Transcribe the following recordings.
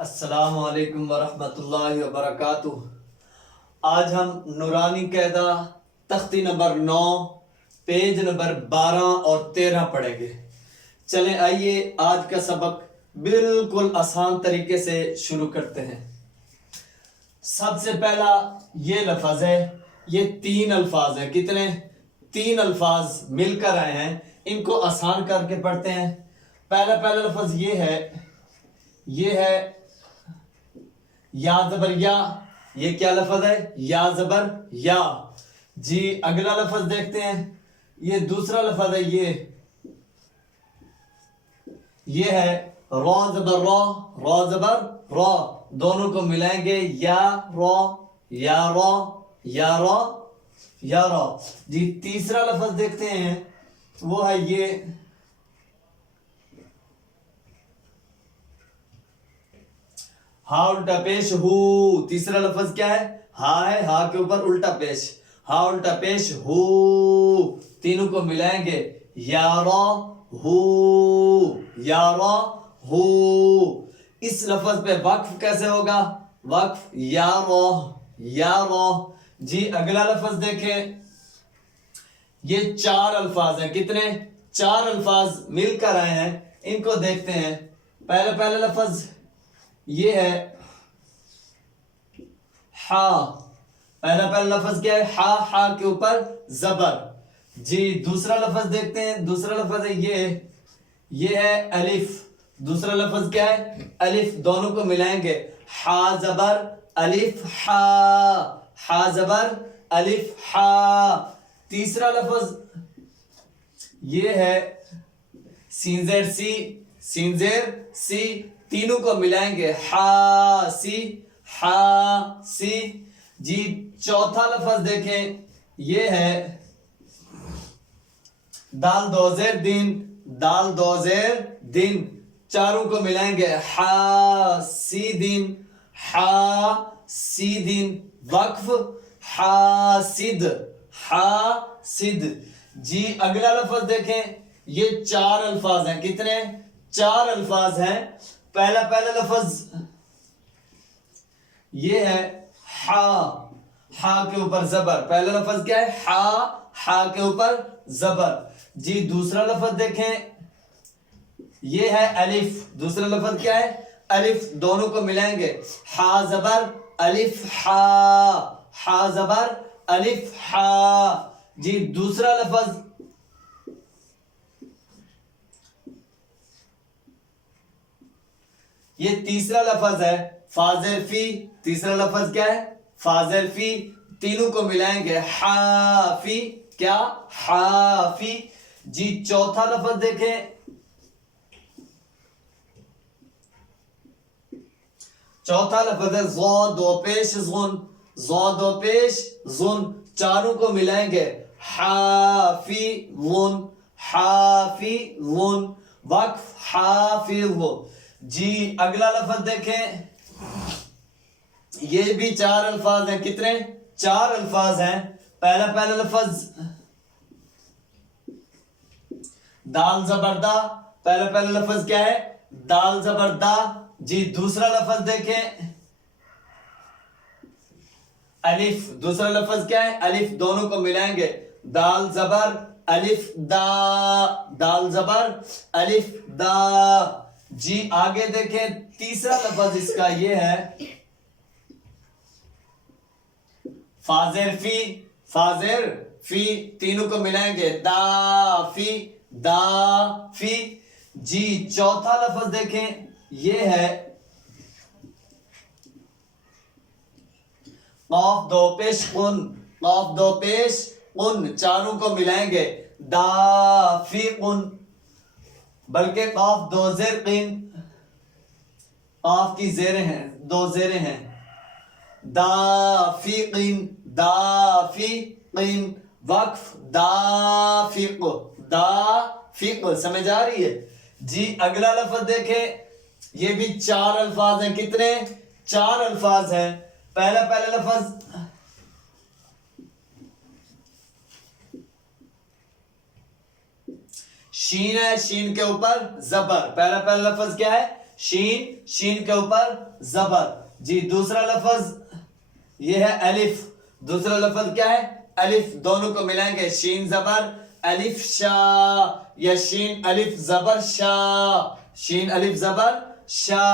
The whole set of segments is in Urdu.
السلام علیکم ورحمۃ اللہ وبرکاتہ۔ آج ہم نورانی قاعدہ تختی نمبر 9 پیج نمبر 12 اور 13 پڑھیں گے۔ چلیں آئیے آج کا سبق بالکل آسان طریقے سے شروع کرتے ہیں۔ سب سے پہلا یہ لفظ ہے، یہ 3 الفاظ ہیں۔ کتنے؟ 3 الفاظ مل کر آئے ہیں، ان کو آسان کر کے پڑھتے ہیں۔ پہلا لفظ یہ ہے یا زبر یا۔ یہ کیا لفظ ہے؟ یا زبر یا۔ جی اگلا لفظ دیکھتے ہیں، یہ دوسرا لفظ ہے، یہ ہے را زبر را، را زبر را، دونوں کو ملائیں گے یا را یا را یا را یا را۔ جی تیسرا لفظ دیکھتے ہیں، وہ ہے یہ ہا الٹا پیش ہو۔ تیسرا لفظ کیا ہے؟ ہا ہے، ہا کے اوپر الٹا پیش، ہا الٹا پیش ہو، تینوں کو ملائیں گے یا را ہو یا را ہو۔ اس لفظ پہ وقف کیسے ہوگا؟ وقف یا را یا را۔ جی اگلا لفظ دیکھیں، یہ 4 الفاظ ہیں۔ کتنے؟ 4 الفاظ مل کر آئے ہیں، ان کو دیکھتے ہیں۔ پہلا لفظ یہ ہے ہا۔ پہلا لفظ کیا ہے؟ ہا، ہا کے اوپر زبر۔ جی دوسرا لفظ دیکھتے ہیں، دوسرا لفظ ہے یہ ہے الف۔ دوسرا لفظ کیا ہے؟ الف، دونوں کو ملائیں گے ہا زبر الف ہا، ہا زبر الف ہا۔ تیسرا لفظ یہ ہے سین زیر سی، سین زیر سی، تینوں کو ملائیں گے ہا سی، ہا سی۔ جی چوتھا لفظ دیکھیں، یہ ہے دال دو زیر دن، دال دو زیر دن، چاروں کو ملائیں گے ہا سی دن، ہا سی دن، وقف حاسد، حاسد۔ جی اگلا لفظ دیکھیں، یہ 4 الفاظ ہیں۔ کتنے؟ 4 الفاظ ہیں۔ پہلا لفظ یہ ہے ہا، ہا کے اوپر زبر۔ پہلا لفظ کیا ہے؟ ہا، ہا کے اوپر زبر۔ جی دوسرا لفظ دیکھیں، یہ ہے الف۔ دوسرا لفظ کیا ہے؟ الف، دونوں کو ملائیں گے ہا زبر الف ہا، ہا زبر الف ہا۔ جی دوسرا لفظ یہ تیسرا لفظ ہے فا زیر فی۔ تیسرا لفظ کیا ہے؟ فا زیر فی، تینوں کو ملائیں گے حافی، کیا؟ حافی۔ جی چوتھا لفظ دیکھیں، چوتھا لفظ ہے زو دو پیش زن، زو دو پیش زن، چاروں کو ملائیں گے حافی ون، حافی ون، وقف حافظ۔ جی اگلا لفظ دیکھیں، یہ بھی 4 الفاظ ہیں۔ کتنے؟ 4 الفاظ ہیں۔ پہلا لفظ دال زبردہ۔ پہلا لفظ کیا ہے؟ دال زبردہ۔ جی دوسرا لفظ دیکھیں، الف۔ دوسرا لفظ کیا ہے؟ الف، دونوں کو ملائیں گے دال زبر الف دا، دال زبر الف دا۔ جی آگے دیکھیں، تیسرا لفظ اس کا یہ ہے فا زیر فی، فا زیر فی، تینوں کو ملائیں گے دا فی، دا فی۔ جی چوتھا لفظ دیکھیں، یہ ہے قاف دو پیش قن، قاف دو پیش قن، چاروں کو ملائیں گے دا فی قن، بلکہ قاف دو زیر قن، قاف کی زیریں ہیں، 2 زیریں ہیں، دا فی قن، دا فی قن، وقف دافق، دافق۔ سمجھ آ رہی ہے؟ جی اگلا لفظ دیکھیں، یہ بھی 4 الفاظ ہیں۔ کتنے؟ 4 الفاظ ہیں۔ پہلا لفظ شین ہے، شین کے اوپر زبر۔ پہلا لفظ کیا ہے؟ شین، شین کے اوپر زبر. جی دوسرا لفظ یہ ہے الف. دوسرا لفظ کیا ہے؟ الف. دونوں کو ملائیں گے شین زبر الف شا یا شین الف زبر شا. شین الف زبر شا.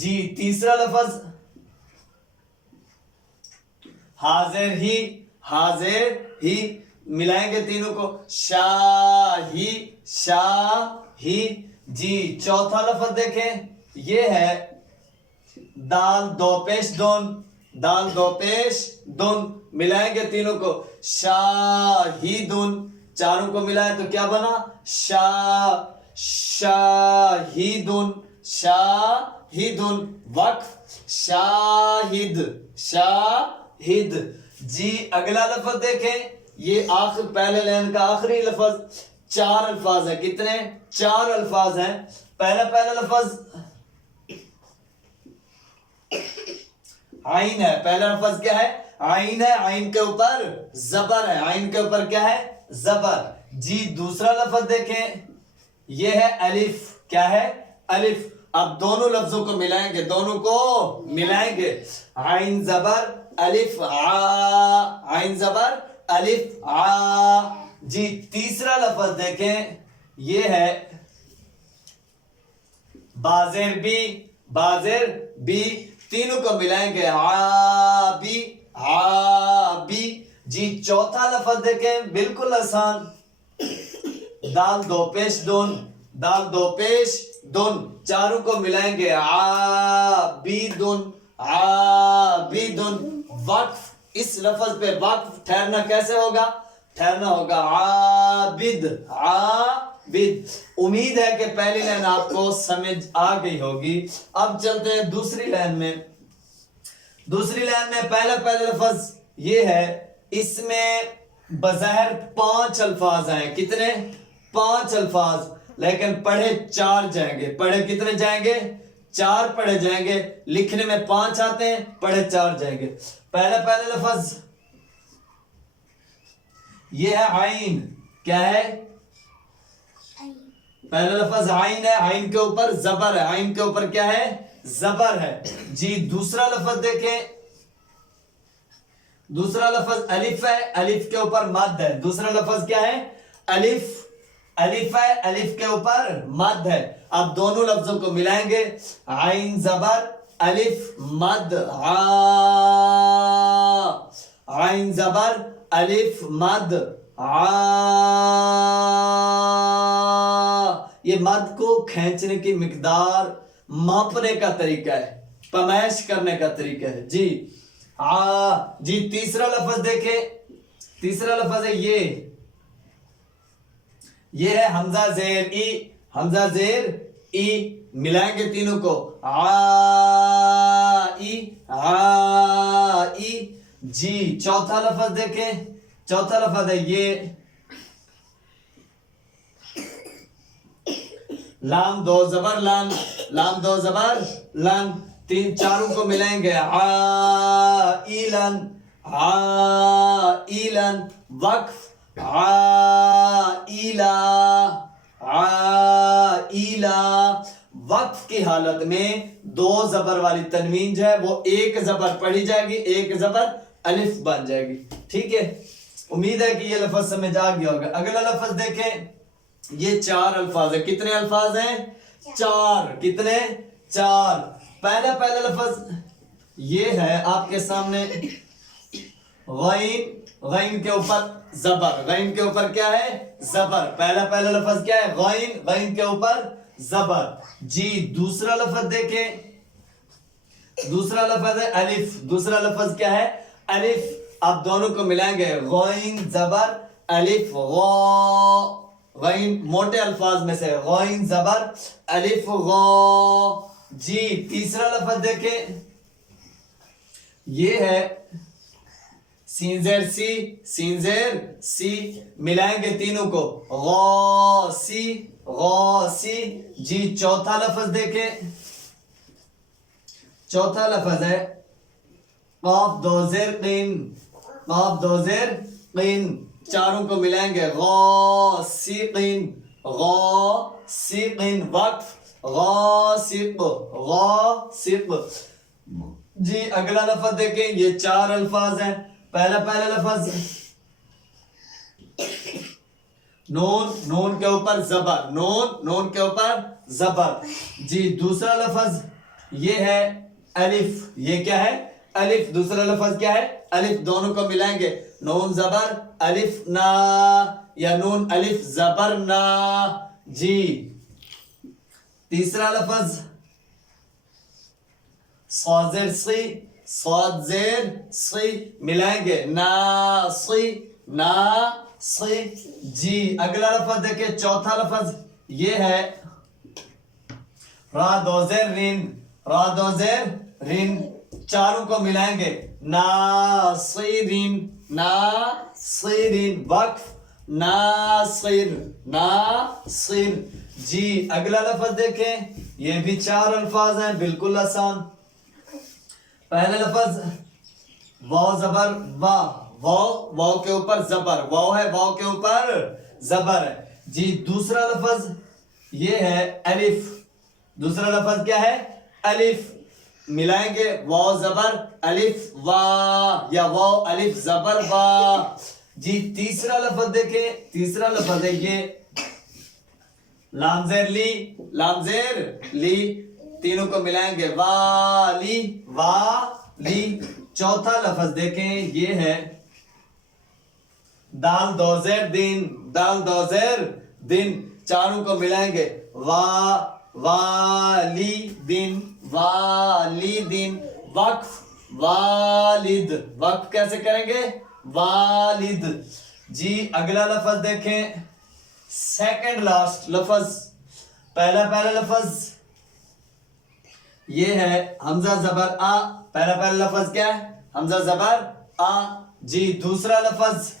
جی تیسرا لفظ حاضر ہی. حاضر ہی ملائیں گے تینوں کو شاہی شاہی. جی چوتھا لفظ دیکھیں یہ ہے دال دو پیش دون. دال دو پیش دون ملائیں گے تینوں کو شاہیدن. چاروں کو ملائے تو کیا بنا؟ شاہیدن شاہیدن. وقف شاہد شاہد. جی اگلا لفظ دیکھیں یہ آخر پہلے لائن کا آخری لفظ. چار الفاظ ہیں. کتنے؟ چار الفاظ ہیں. پہلا لفظ عین ہے. پہلا لفظ کیا ہے؟ عین ہے. عین کے اوپر زبر ہے. عین کے اوپر کیا ہے؟ زبر. جی دوسرا لفظ دیکھیں یہ ہے الف. کیا ہے؟ الف. اب دونوں لفظوں کو ملائیں گے. دونوں کو ملائیں گے. عین زبر الف آ. عین زبر الف آ. جی تیسرا لفظ دیکھیں یہ ہے بازر بی. بازر بی. تینوں کو ملائیں گے عابی عابی. جی چوتھا لفظ دیکھیں بالکل آسان دال دو پیش دون. دال دو پیش دون. چاروں کو ملائیں گے عابدن عابدن. وقف اس لفظ پہ وقف ٹھہرنا کیسے ہوگا؟ ٹھہرنا ہوگا عابد عابد. امید ہے کہ پہلی لائن آپ کو سمجھ آ گئی ہوگی. اب چلتے ہیں دوسری لائن میں. دوسری لائن میں پہلا لفظ یہ ہے. اس میں بظاہر 5 الفاظ ہیں. کتنے؟ 5 الفاظ. لیکن پڑھے 4 جائیں گے. پڑھے کتنے جائیں گے؟ 4 پڑھے جائیں گے. لکھنے میں 5 آتے ہیں. پڑھے 4 جائیں گے. پہلا لفظ یہ ہے عین. کیا ہے؟ پہلا لفظ عین ہے. عین کے اوپر زبر ہے. عین کے اوپر کیا ہے؟ زبر ہے. جی دوسرا لفظ دیکھیں. دوسرا لفظ الف ہے. الف کے اوپر مد ہے. دوسرا لفظ کیا ہے؟ الف. الف ہے. الف کے اوپر مد ہے. اب دونوں لفظوں کو ملائیں گے عین زبر الف مد آ. عین زبر الف مد آ. یہ مد کو کھینچنے کی مقدار ماپنے کا طریقہ ہے. پیمائش کرنے کا طریقہ ہے. جی جی تیسرا لفظ دیکھیں. تیسرا لفظ ہے یہ ہے حمزہ زیر ای. حمزہ زیر ای ملائیں گے تینوں کو ای ای. جی چوتھا لفظ دیکھیں. چوتھا لفظ ہے یہ لام دو زبر لان. لام دو زبر لان. چاروں کو ملائیں گے عائلن عائلن. وقف عائلہ عائلہ. وقف کی حالت میں 2 زبر والی تنوین جو ہے وہ 1 زبر پڑھی جائے گی. 1 زبر الف بن جائے گی. ٹھیک ہے. امید ہے کہ یہ لفظ سمجھ آ گیا ہوگا. اگلا لفظ دیکھیں. یہ 4 الفاظ ہیں. کتنے الفاظ ہیں؟ 4. کتنے؟ 4. پہلا لفظ یہ ہے آپ کے سامنے غین. غین کے اوپر زبر. غین کے اوپر کیا ہے؟ زبر. پہلا لفظ کیا ہے؟ غین. غین کے اوپر زبر. جی دوسرا لفظ دیکھیں. دوسرا لفظ ہے الف. دوسرا لفظ کیا ہے؟ الف. اب دونوں کو ملائیں گے غین زبر الف غا. غین موٹے الفاظ میں سے غین زبر الف غا. جی تیسرا لفظ دیکھیں. یہ ہے سین زیر سی. سین زیر سی ملائیں گے تینوں کو غاسی غاسی. جی چوتھا لفظ دیکھیں. چوتھا لفظ ہے قاف دو زیر قین. قاف دو زیر قین. چاروں کو ملائیں گے غاسقین غاسقین. وقف غاسق غاسق. جی اگلا لفظ دیکھیں, یہ 4 الفاظ ہیں. پہلا لفظ نون, نون کے اوپر زبر, نون کے اوپر زبر. جی دوسرا لفظ یہ ہے الف, یہ کیا ہے الف. دوسرا لفظ کیا ہے الف, دونوں کو ملائیں گے, نون زبر الف نا یا نون الف زبر نا. جی تیسرا لفظ صاد زیر صی, صاد زیر صی ملائیں گے, ناصی ناصی. جی اگلا لفظ دیکھیں, چوتھا لفظ یہ ہے را دو زیر رین, را دو زیر رین, چاروں کو ملائیں گے, ناصرین ناصرین. وقف ناصر ناصر. جی اگلا لفظ دیکھیں, یہ بھی 4 الفاظ ہیں, بالکل آسان. پہلا لفظ واو زبر وا, واو کے اوپر زبر, واو ہے واو کے اوپر زبر ہے. جی دوسرا لفظ یہ ہے الف, دوسرا لفظ کیا ہے الف, ملائیں گے واو زبر الف وا یا واو الف زبر وا. جی تیسرا لفظ دیکھیں, تیسرا لفظ ہے یہ لام زیر لی, لام زیر لی, تینوں کو ملائیں گے والی والی. چوتھا لفظ دیکھیں یہ ہے دال دو زیر دین, دال دو زیر دین, چاروں کو ملائیں گے والی دین والی دین. وقف والد, وقف کیسے کریں گے والد. جی اگلا لفظ دیکھیں, سیکنڈ لاسٹ لفظ. پہلا لفظ یہ ہے حمزہ زبر آ, پہلا لفظ کیا ہے حمزہ زبر آ. جی دوسرا لفظ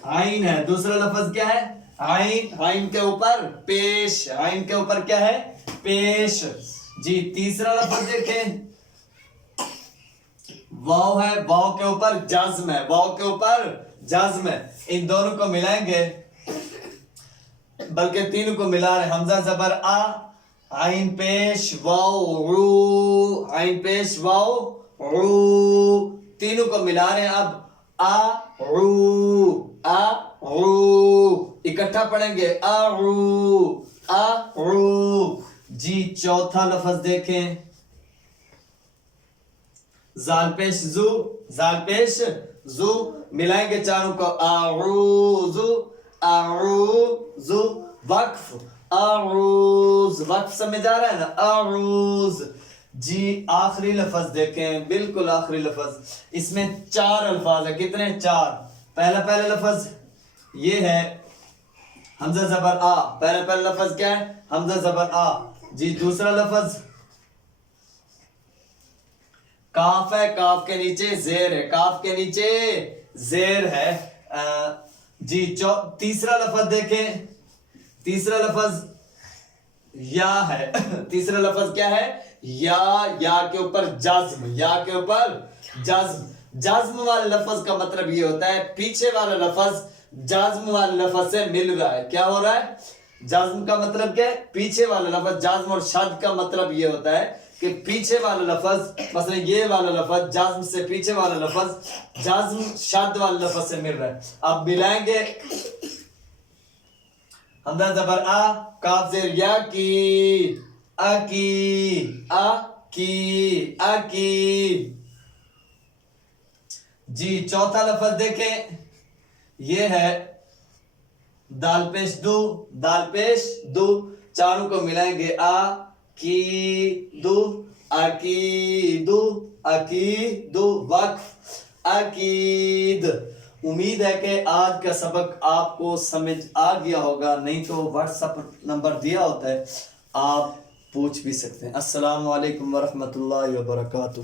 عین ہے, دوسرا لفظ کیا ہے عین, عین کے اوپر پیش, عین کے اوپر کیا ہے پیش. جی تیسرا لفظ دیکھیں, واو ہے, واو کے اوپر جزم ہے, واو کے اوپر جزم ہے, ان دونوں کو ملائیں گے, بلکہ تینوں کو ملا رہے, حمزہ زبر آ, عین پیش واو رو, عین پیش واو رو, تینوں کو ملا رہے ہیں. اب آ رو اکٹھا پڑھیں گے آ رو. جی چوتھا لفظ دیکھیں, زال پیش زو, زال پیش زو, ملائیں گے چاروں کو اعوذ اعوذ. وقف اعوذ, وقف سمجھ آ رہا ہے نا اعوذ. جی آخری لفظ دیکھیں, بالکل آخری لفظ, اس میں 4 الفاظ ہیں. کتنے 4. پہلا لفظ یہ ہے حمزہ زبر آ, پہلا لفظ کیا ہے حمزہ زبر آ. جی دوسرا لفظ کاف ہے, کاف کے نیچے زیر ہے, کاف کے نیچے زیر ہے. جی تیسرا لفظ دیکھیں, تیسرا لفظ یا ہے, تیسرا لفظ کیا ہے یا کے اوپر جزم, یا کے اوپر جزم. جزم والے لفظ کا مطلب یہ ہوتا ہے پیچھے والا لفظ جزم والے لفظ سے مل رہا ہے. کیا ہو رہا ہے جزم کا مطلب کیا ہے پیچھے والا لفظ. جزم اور شد کا مطلب یہ ہوتا ہے کہ پیچھے والا لفظ, مثلا یہ والا لفظ جزم سے پیچھے والا لفظ جزم شد والے لفظ سے مل رہا ہے. اب ملائیں گے حمزہ زبر آ, کاف زیر یا کی اکی. جی چوتھا لفظ دیکھیں, یہ ہے دال پیش دو, دال پیش دو, چاروں کو ملائیں گے عقیدو. وقف عقید. امید ہے کہ آج کا سبق آپ کو سمجھ آ گیا ہوگا, نہیں تو واٹس ایپ نمبر دیا ہوتا ہے, آپ پوچھ بھی سکتے ہیں. السلام علیکم ورحمۃ اللہ وبرکاتہ.